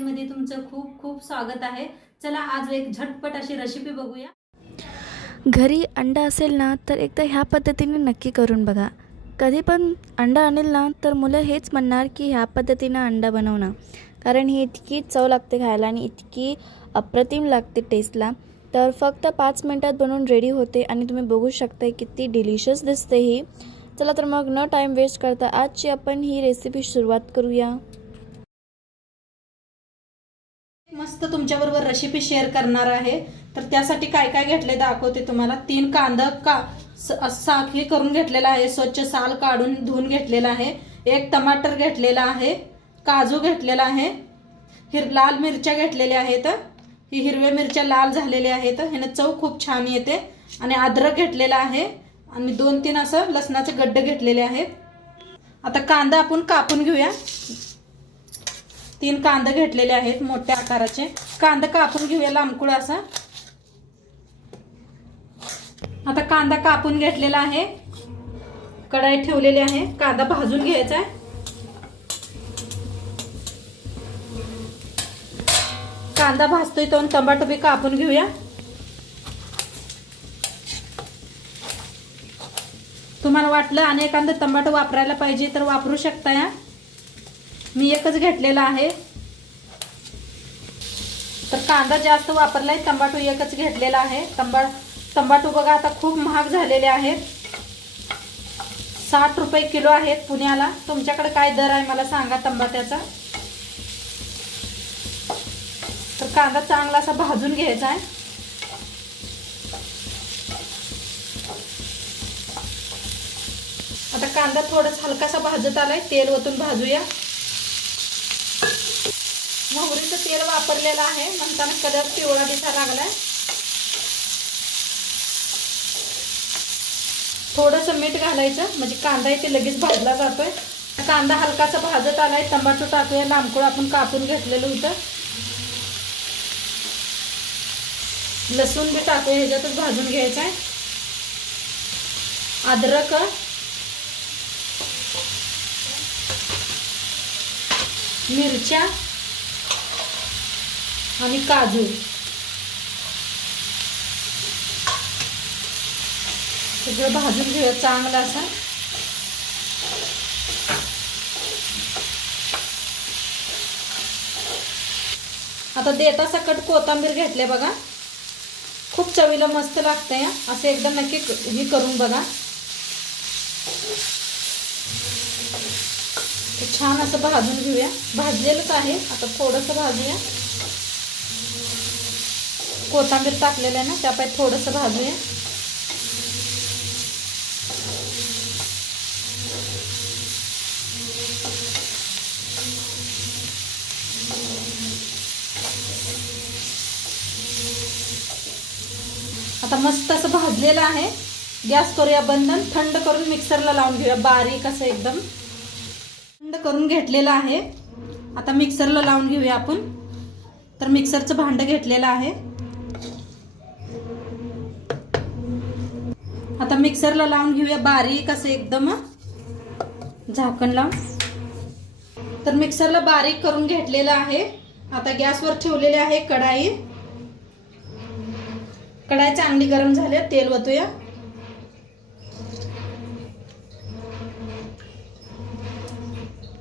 मध्ये तुमचं खूप खूप स्वागत आहे। चला आज एक झटपट अशी रेसिपी बघूया। घरी अंडा असेल ना तर एकदा ह्या पद्धतीने नक्की करून बघा। कधी पण अंडा आणेल ना तर मुलं हेच म्हणणार की ह्या पद्धतीनं अंडा बनव ना, कारण ही इतकी चव लागते खायला आणि इतकी अप्रतिम लागते टेस्टला। तर फक्त 5 मिनिटात बनवून रेडी होते आणि तुम्ही बघू शकता किती डिलिशियस दिसते ही। चला तर मग न टाईम वेस्ट करता आजची आपण ही रेसिपी सुरुवात करूया। मस्त तुमच्याबरोबर रेसिपी शेअर करणार आहे। तर त्यासाठी काय काय घेतले दाखवते तुम्हाला। 3 कांदा साखळी करून घेतलेला आहे, स्वच्छ साल काढून धुवून घेतलेला आहे। 1 टमाटर घेतलेला आहे, काजू घेतलेला आहे, लाल मिरच्या घेतलेल्या आहेत। ही हिरव्या मिरच्या लाल झालेल्या आहेत, ह्याने चव खूप छान येते। आणि अद्रक घेतलेला आहे आणि 2-3 असं लसणाचे गड्डे घेतलेले आहेत। आता कांदा आपण कापून घेऊया। 3 कांदे घेतलेले आहेत मोठ्या आकाराचे। कांदा कापून घेऊया लांबकुळ असा। आता कांदा कापून घेतलेला आहे, कढई ठेवलेली आहे, कांदा भाजून घ्यायचा आहे। कांदा भाजतोय तो टमाटर बी कापून घेऊया। तुम्हाला वाटलं आणि एखादा टमाटर वापरायला पाहिजे तर वापरू शकता या, मी एकच घेतलेला आहे। तर कांदा जास्त वापरलाय, टमाटो एकच घेतलेला आहे। टमाटो बघा आता खूप महाग झालेले आहेत, 60 रुपये किलो आहेत पुण्याला। तुमच्याकडे काय दर आहे मला सांगा टमाट्याचा। तर कांदा चांगला असा भाजून घ्यायचा आहे। आता कांदा थोडासा हलकासा भाजत आलाय, तेल ओतून भाजूया। मोहरीचं तेल वापरलेलं आहे, म्हणताना कलर पिवळा दिसायला लागलाय। थोडंसं मीठ घालायचं म्हणजे कांदा इथे लगेच भाजला जातोय। कांदा हलकासा भाजत आलाय, टमाटो टाकूया लांबकुळ आपण कापून घेतलेलं होतं। लसूण बी टाकूया, ह्याच्यातच भाजून घ्यायचं आहे। अद्रक, मिरच्या आणि काजू सगळं भाजून घेऊया चांगलं असं। आता देता सकट कोथिंबीर घेतले बघा, खूप चवीला मस्त लागतंय। असं एकदम नक्की हे करून बघा, छान असं भाजून घेऊया। भाजलेलंच आहे, आता थोडंसं भाजूया। कोथिंबीर टाकलेलं आहे ना, त्यापायी थोडंसं भाजूया। आता मस्त असं भाजलेलं आहे, गॅस करूया बंद, थंड करून मिक्सरला लावून घेऊया। बारीक असं एकदम थंड करून घेतलेलं आहे। आता मिक्सरला लावून घेऊया आपण। तर मिक्सरचं भांडं घेतलेलं आहे, आता मिक्सरला लावून घेऊया बारीक असं एकदम, झाकण लावून। तर मिक्सरला बारीक करून घेतलेलं आहे। आता गॅसवर ठेवलेले आहे कढाई। कढाई चांगली गरम झाली, तेल ओतूया।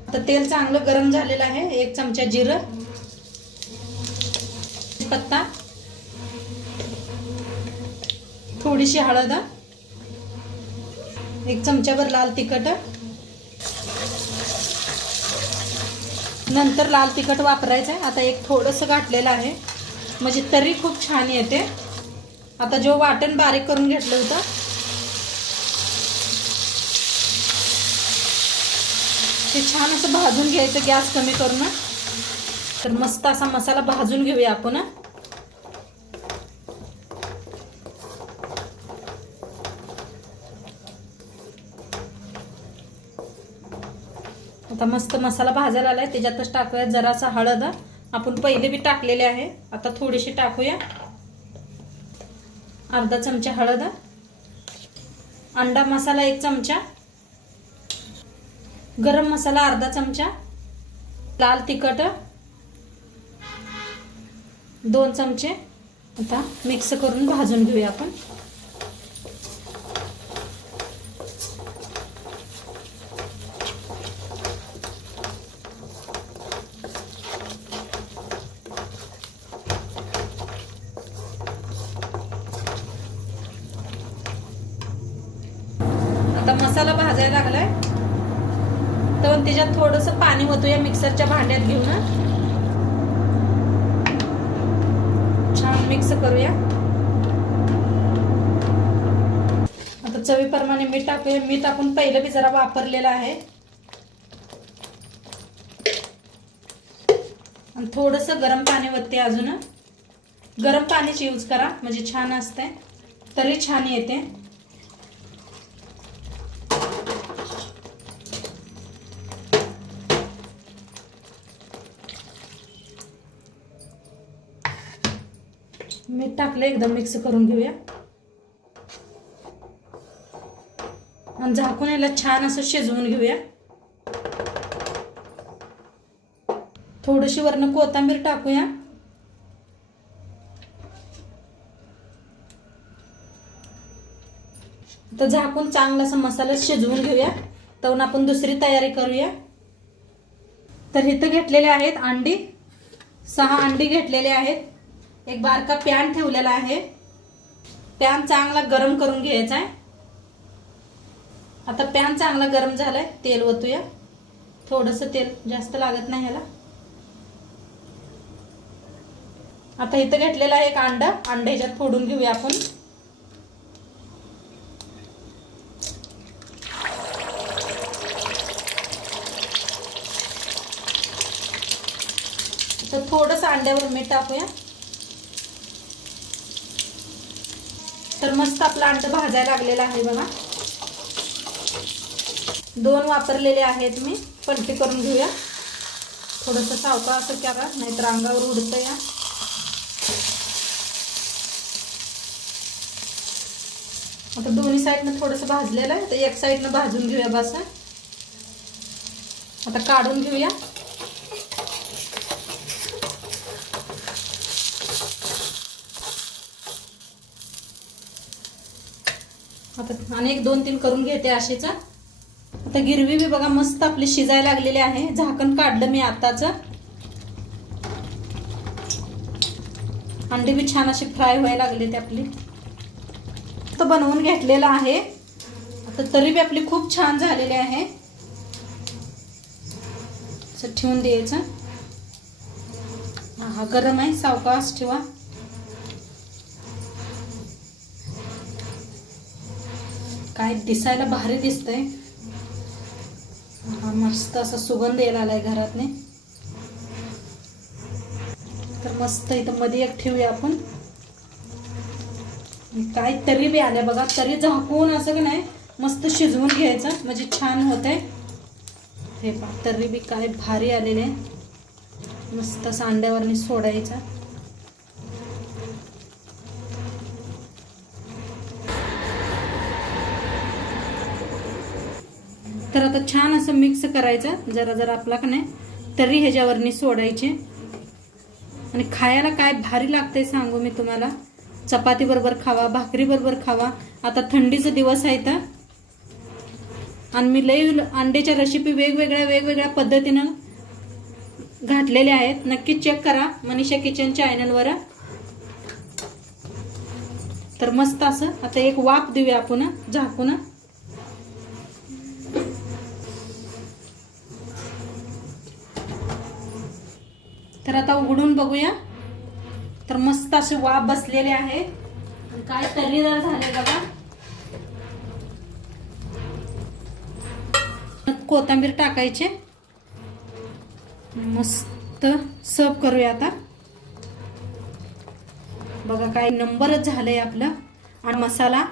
आता तेल चांगलं गरम झालेलं आहे, 1 चमचा जिरं, पत्ता, थोडीशी हळद, 1 चमचाभर लाल तिखट, नंतर लाल तिखट वापरायचं आहे। आता एक थोडंसं घातलेलं आहे म्हणजे तरी खूप छान येते। आता जो वाटण बारीक करून घेतलं होतं ते छान असं भाजून घ्यायचं, गॅस कमी करून। तर मस्त असा मसाला भाजून घेऊया आपण। आता मस्त मसाला भाजायला आलाय, त्याच्यातच टाकूया जरासा हळद, आपण पहिले बी टाकलेले आहे। आता थोडीशी टाकूया, अर्धा चमचा हळद, अंडा मसाला 1 चमचा, गरम मसाला अर्धा चमचा, लाल तिखट, 2 चमचे आता मिक्स करून भाजून घेऊया आपण. आता मसाला भाजायला लागलाय तर त्याच्यात थोडंसं पाणी ओतूया मिक्सरच्या भांड्यात घेऊन. छान मिक्स करूया. आता चवीप्रमाणे मीठ टाकूया. मीठ आपण पहिलं बी जरा वापरलेलं आहे. आणि थोडंसं गरम पाणी ओतते. अजून गरम पाणीच यूज करा म्हणजे छान असते, तरी छान येते. मीठ टाकलं एकदम मिक्स करून घेऊया आणि झाकून याला छान असं शिजवून घेऊया. थोडीशी वरनं कोथिंबीर टाकूया. तर झाकून चांगला असा मसाला शिजवून घेऊया. तर आपण दुसरी तयारी करूया. तर इथं घेतलेले आहेत अंडी. 6 अंडी घेतलेले आहेत. एक बारका पॅन ठेवलेला आहे. पॅन चांगला गरम करून घ्यायचा आहे. आता पॅन चांगला गरम झालाय. तेल ओतूया. थोडंसं तेल, जास्त लागत नाही ह्याला. आता इथं घेतलेला आहे एक अंडा. अंडा ह्याच्यात फोडून घेऊया आपण. तर थोडंसं अंड्यावर मीठ टाकूया. तर मस्त आपला अंड भाजायला लागलेला आहे बघा. 2 वापरलेले आहेत मी. पलटी करून घेऊया. थोडंसं सावकाश असं करा, नाहीतर अंगावर उडतं या. आता दोन्ही साईडनं थोडंसं भाजलेलं आहे. तर एक साईडनं भाजून घेऊया बस. आता काढून घेऊया. आता आणि 1-2-3 करून घेते अशीच. आता गिरवी बी बघा मस्त आपली शिजायला लागलेली आहे. झाकण काढलं मी आताच. अंडी बी छान अशी फ्राय व्हायला लागले ते आपली. तर बनवून घेतलेलं आहे. आता तरी बी आपली खूप छान झालेली आहे. असं ठेवून द्यायचं. हा गरम आहे, सावकाश ठेवा. काय दिसायला भारी दिसतंय. हा मस्त असा सुगंध यायला आलाय घरातने. तर मस्त इथं मध्ये एक ठेवूया आपण. काय तरी बी आल्या बघा. तरी झाकून असं की नाही मस्त शिजवून घ्यायचं म्हणजे छान होतंय. हे पहा तरी बी काय भारी आलेले. मस्त असं अंड्यावरनी सोडायचं. तर आता छान असं मिक्स करायचं. जरा जरा आपला का नाही तरी ह्याच्यावरनी सोडायचे. आणि खायला काय भारी लागतंय सांगू मी तुम्हाला. चपाती बरोबर खावा, भाकरी बरोबर खावा. आता थंडीचे दिवस आहेत आणि मी लई अंड्याच्या रेसिपी वेगवेगळ्या पद्धतीनं घातलेल्या आहेत. नक्की चेक करा मनीषा किचन चॅनलवर. तर मस्त असं आता एक वाफ देऊया आपण झाकून. तर आता उघडून बघूया. तर मस्त असे वाफ बसलेले आहे. काय तर्रीदार झाले बघा. कोथिंबीर टाकायचे. मस्त सर्व करूया आता. बघा काय नंबरच झालंय आपलं. आणि मसाला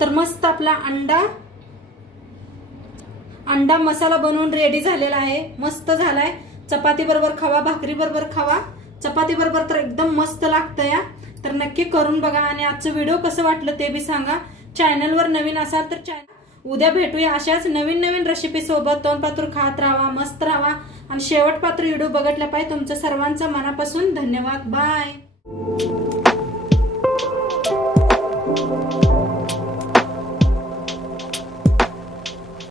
तर मस्त आपला अंडा मसाला बनवून रेडी झालेला आहे. मस्त झालाय. चपाती बरोबर खावा, भाकरी बरोबर खावा. चपाती बरोबर तर एकदम मस्त लागतं या. तर नक्की करून बघा आणि आजचं व्हिडिओ कसं वाटलं ते बी सांगा. चॅनलवर नवीन असाल तर उद्या भेटूया अशाच नवीन नवीन रेसिपी सोबत. तोंडपात्र खात राहा, मस्त राहा आणि शेवटपात्र व्हिडिओ बघितल्या पाहिजे. तुमचं सर्वांचं मनापासून धन्यवाद. बाय.